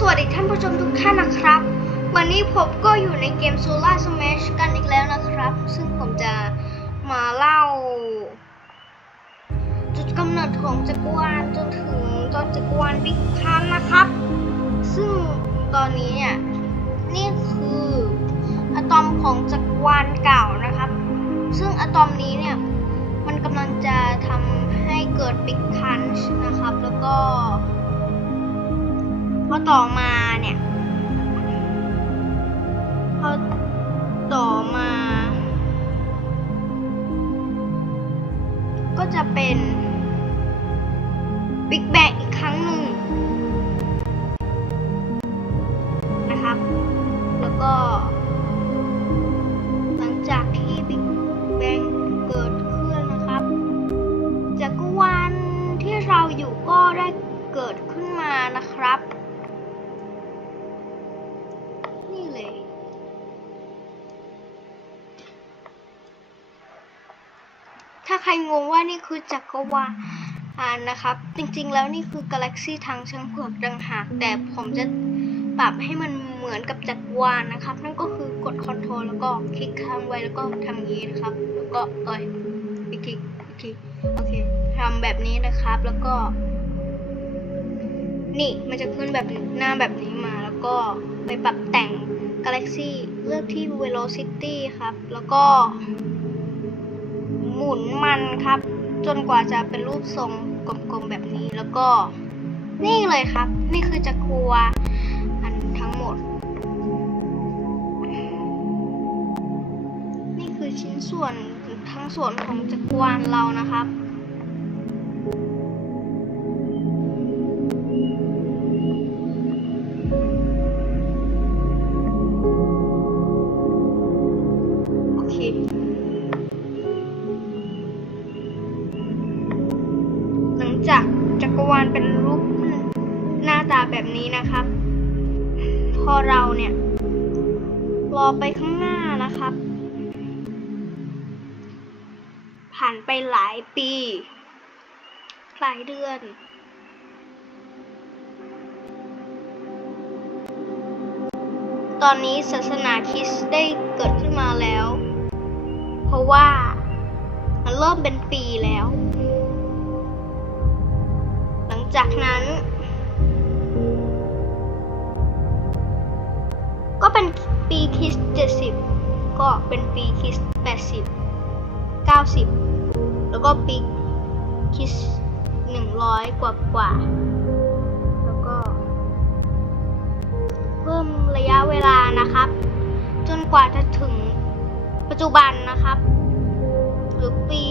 สวัสดีท่านผู้ชมทุกท่านนะครับ วันนี้ผมก็อยู่ในเกม Solar Smash กันอีกแล้วนะครับ ซึ่งผมจะมาเล่า จุดกำเนิดของจักรวาลจนถึงจนจักรวาลบิ๊กคันนะครับ ซึ่งตอนนี้เนี่ยนี่คืออะตอมของจักรวาลเก่านะครับ ซึ่งอะตอมนี้เนี่ยมันกำลังจะทำให้เกิดบิ๊กคันนะครับ แล้วก็ พอต่อมาเนี่ย ใครงงว่านี่คือจักรวาลนะครับ จริงๆแล้วนี่คือกาแล็กซี่ทางช้างเผือกดังหาก แต่ผมจะปรับให้มันเหมือนกับจักรวาลนะครับ นั่นก็คือกดคอนโทรลแล้วก็คลิกค้างไว้แล้วก็ทำอย่างนี้นะครับ แล้วก็เอ้ยอีกทีอีกทีโอเคทำแบบนี้นะครับ แล้วก็ นี่มันจะขึ้นแบบหน้าแบบนี้มา แล้วก็ไปปรับแต่ง Galaxy เลือกที่ Velocity ครับ แล้วก็ มุนมันครับ จนกว่าจะเป็นรูปทรงกลมๆแบบนี้แล้วก็นี่เลยครับ นี่คือจักรวาลอันทั้งหมด นี่คือชิ้นส่วนทั้งส่วนของจักรวาลเรานะครับ อเราเนี่ยรอไปข้างหน้านะครับ ผ่านไปหลายปี หลายเดือน ตอนนี้ศาสนาคริสต์ได้เกิดขึ้นมาแล้ว เพราะว่ามันเริ่มเป็นปีแล้ว หลังจากนั้น ก็เป็นปีคริสต์70 ก็เป็นปีคริสต์80 90 แล้วก็ปีคริสต์100 กว่ากว่า แล้วก็ เพิ่มระยะเวลานะครับ จนกว่าจะถึงปัจจุบันนะครับ หรือปี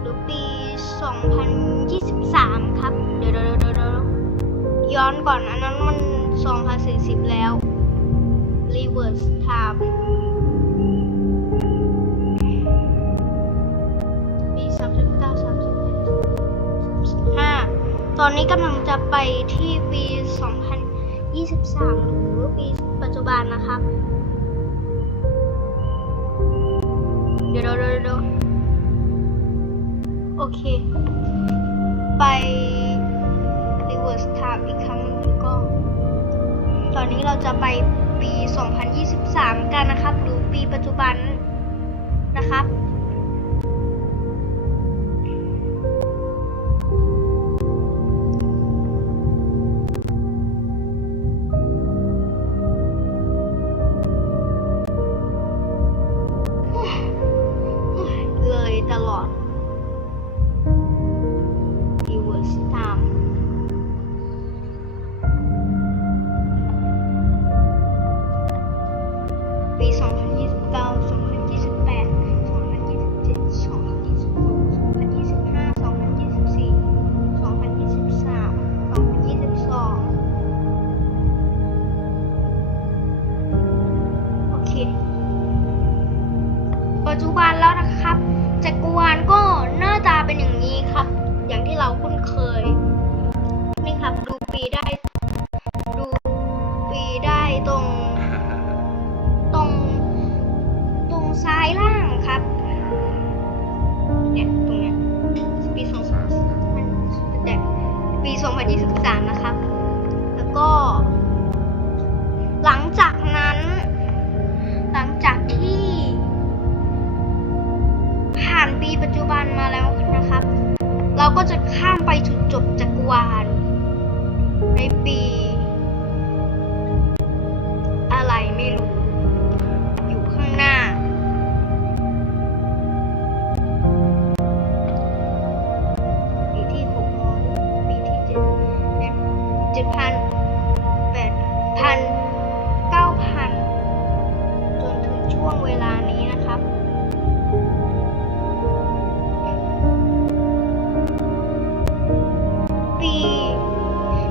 หรือปี 2023 ครับ เดี๋ยวเดี๋ยวเดี๋ยวเดี๋ยวย้อนก่อนอันนั้นมัน 2040 แล้ว reverse time ปี39 31 5ตอนนี้กำลังจะไปที่ปี 2023 หรือปีปัจจุบันนะครับ เดี๋ยวเดี๋ยวเดี๋ยวโอเค ไป reverse time อีกครั้งหนึงแล้วก็ ตอนนี้เราจะไปปี 2023 กันนะครับ หรือปีปัจจุบันนะครับ ปัจจุบันแล้วนะครับจักรวาลก็หน้าตาเป็นอย่างนี้ครับ อย่างที่เราคุ้นเคย นี่ครับดูปีได้ ก็จะข้ามไปถึงจบจักรวาล ในปี อะไรไม่รู้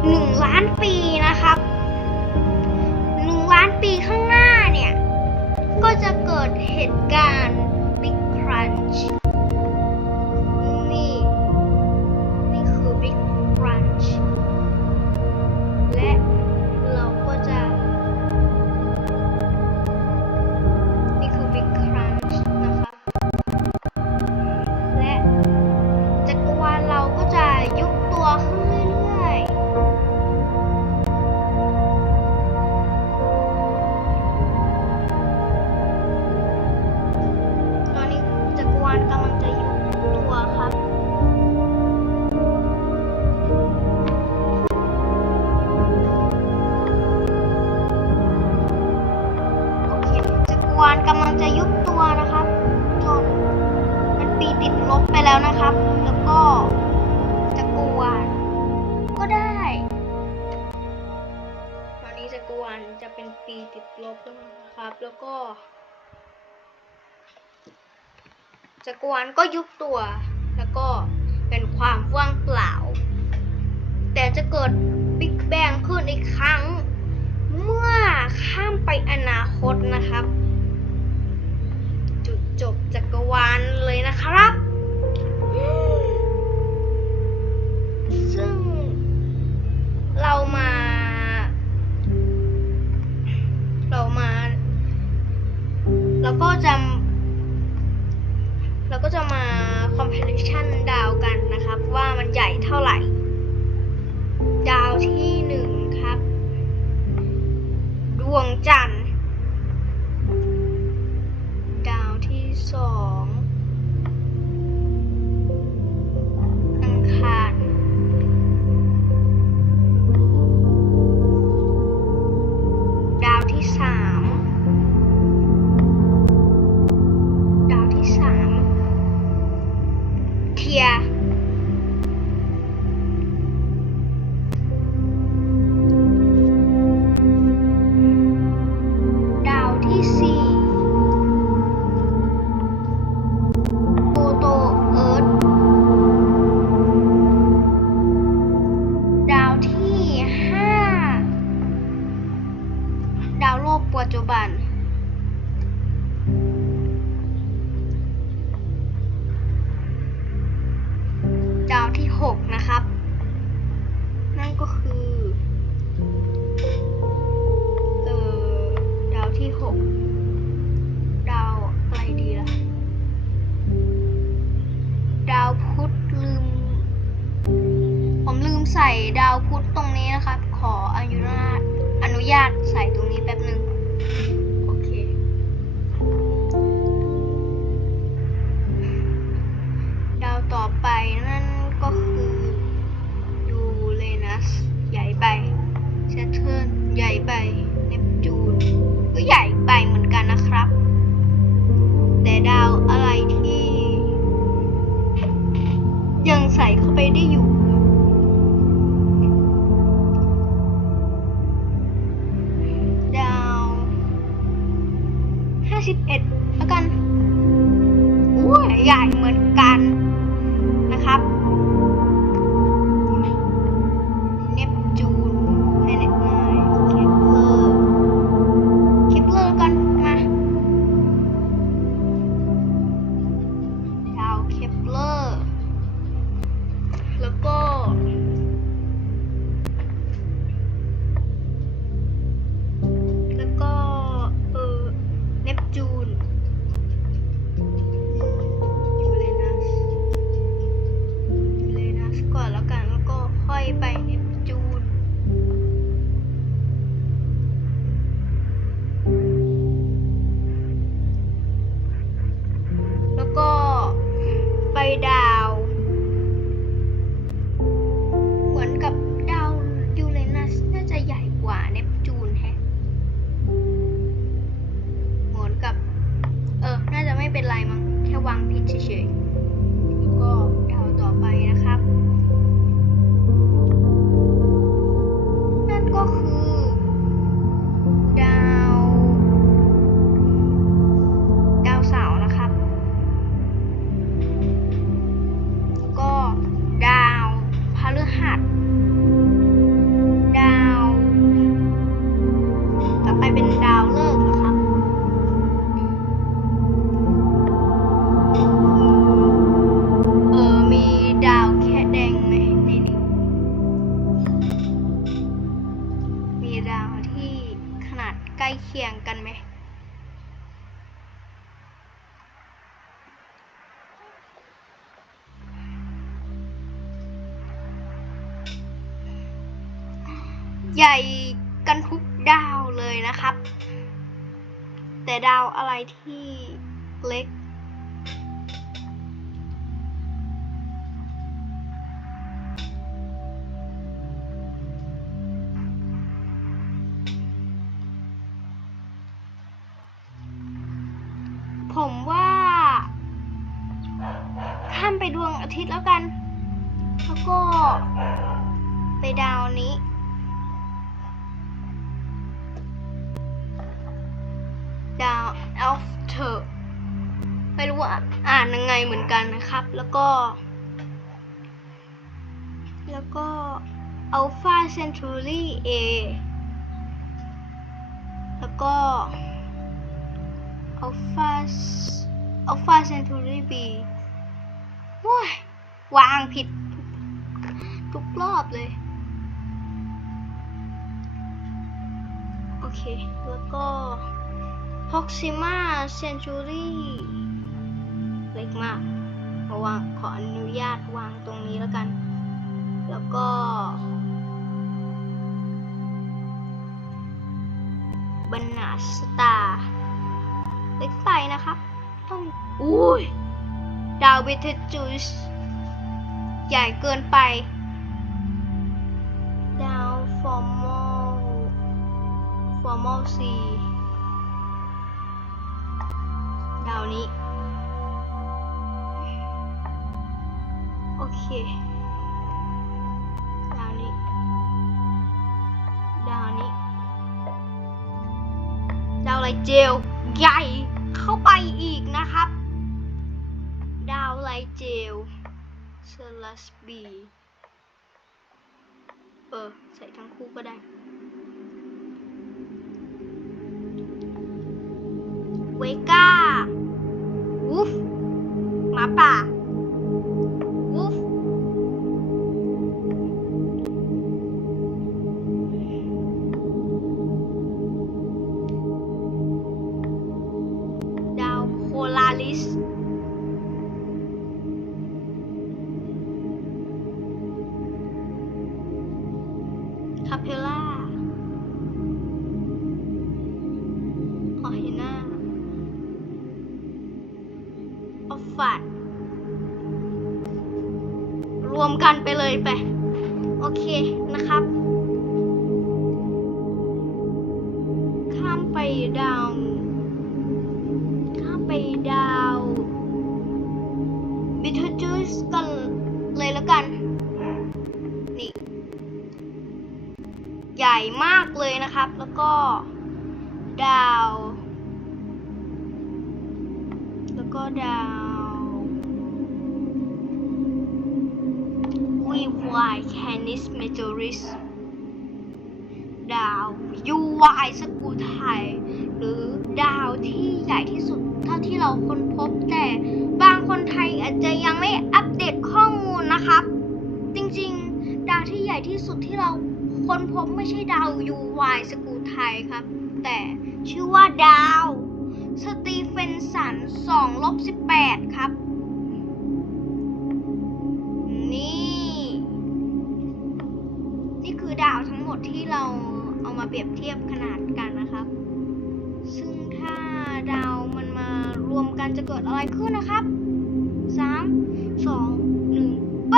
หนึ่งล้านปีนะครับหนึ่งล้านปีข้างหน้าเนี่ย ก็จะเกิดเหตุการณ์ Big Crunch จักรวาลก็ยุบตัว แล้วก็เป็นความว่างเปล่า แต่จะเกิดบิ๊กแบงขึ้นอีกครั้ง เมื่อข้ามไปอนาคตนะครับ จุดจบจักรวาลเลยนะครับ ซึ่งเรามา เรามา แล้วก็จะ ก็จะมา comparison ดาวกันนะครับ ว่ามันใหญ่เท่าไหร่ đau. ไม่เป็นไรมั้งแค่วางผิดเฉยๆแล้วก็เดาต่อไปนะครับ ใหญ่กันทุกดาวเลยนะครับ แต่ดาวอะไรที่เล็ก ผมว่า ข้ามไปดวงอาทิตย์แล้วกัน แล้วก็ไปดาวนี้ เหมือนกันนะครับ แล้วก็ แล้วก็ Alpha Centauri A แล้วก็ Alpha Alpha Centauri B ว้ายวางผิดทุกรอบเลย โอเค แล้วก็ Proxima Centauri เล็กมากเพราะว่าขออนุญาตวางตรงนี้แล้วกัน แล้วก็ บรรณาสตาเล็กไปนะครับ ต้องอุ้ยดาวเบเทจูสใหญ่เกินไป ดาวฟอร์มอล ฟอร์มอลซี ดาวนี้ เคดาวนี้ดาวนี้ดาวไรเจลใหญ่เข้าไปอีกนะครับ ดาวไลเจลเซลัสบีเออ ใส่ทั้งคู่ก็ได้เวก้า ออฟฟัดรวมกันไปเลยไป โอเคนะครับายแคนิสเมจอริสดาวยูวายสกูไทย หรือดาวที่ใหญ่ที่สุดเท่าที่เราค้นพบแต่บางคนไทยอาจจะยังไม่อัปเดตข้อมูลนะครับ จริงๆ ดาวที่ใหญ่ที่สุดที่เราค้นพบไม่ใช่ดาวยูวายสกูไทยครับ แต่ชื่อว่าดาวสตีเฟนสัน2ลบ18 ครับ ดาวทั้งหมดที่เราเอามาเปรียบเทียบขนาดกันนะครับ ซึ่งถ้าดาวมันมารวมกันจะเกิดอะไรขึ้นนะครับ 3 2 1 ไป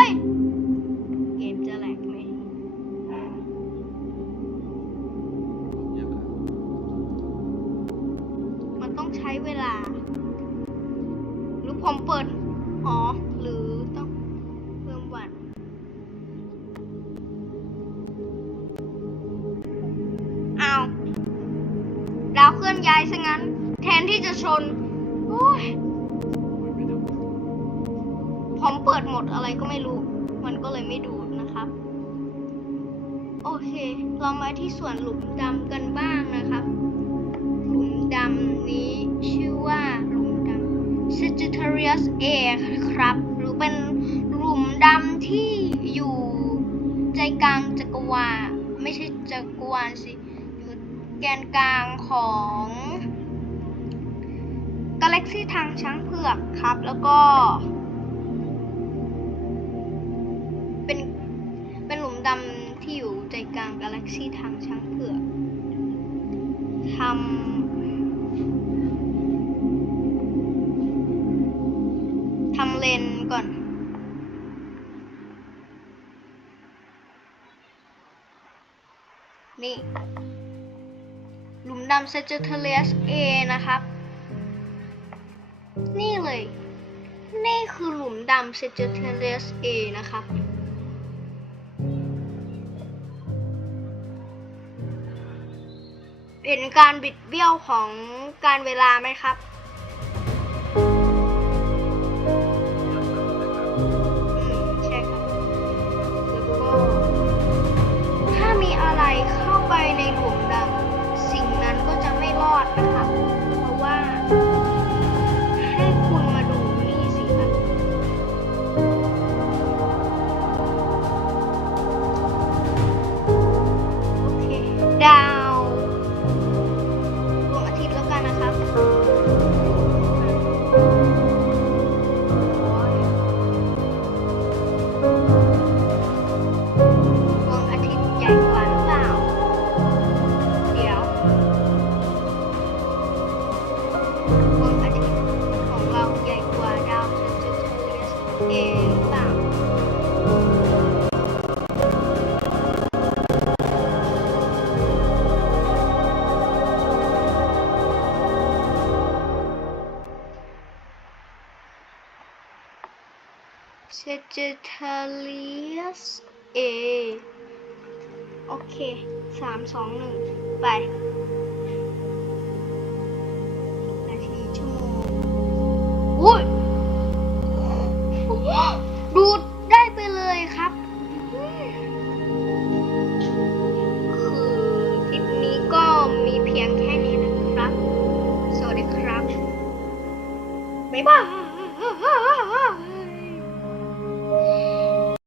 ลื่อนย้ายซะงั้น แทนที่จะชนโอ้ยผมเปิดหมดอะไรก็ไม่รู้ มันก็เลยไม่ดูดนะครับ โอเคเรามาที่ส่วนหลุมดำกันบ้างนะครับ หลุมดำนี้ชื่อว่าหลุมดำ Sagittarius A ครับ หรือเป็นหลุมดำที่อยู่ใจกลางจักรวาลไม่ใช่จักรวาลสิ แกนกลางของกาแล็กซี่ทางช้างเผือกครับ แล้วก็ เป็นเป็นหลุมดำที่อยู่ใจกลางกาแล็กซี่ทางช้างเผือกทำทำเลนก่อนนี่ หลุมดำ Sagittarius A นะครับ นี่เลย นี่คือหลุมดำเซจูเทเลสเอนะครับเห็นการบิดเบี้ยวของการเวลาไหมครับ Sagittarius A โอเคสามสองหนึ่งไป นาทีชั่วโมงอุ้ย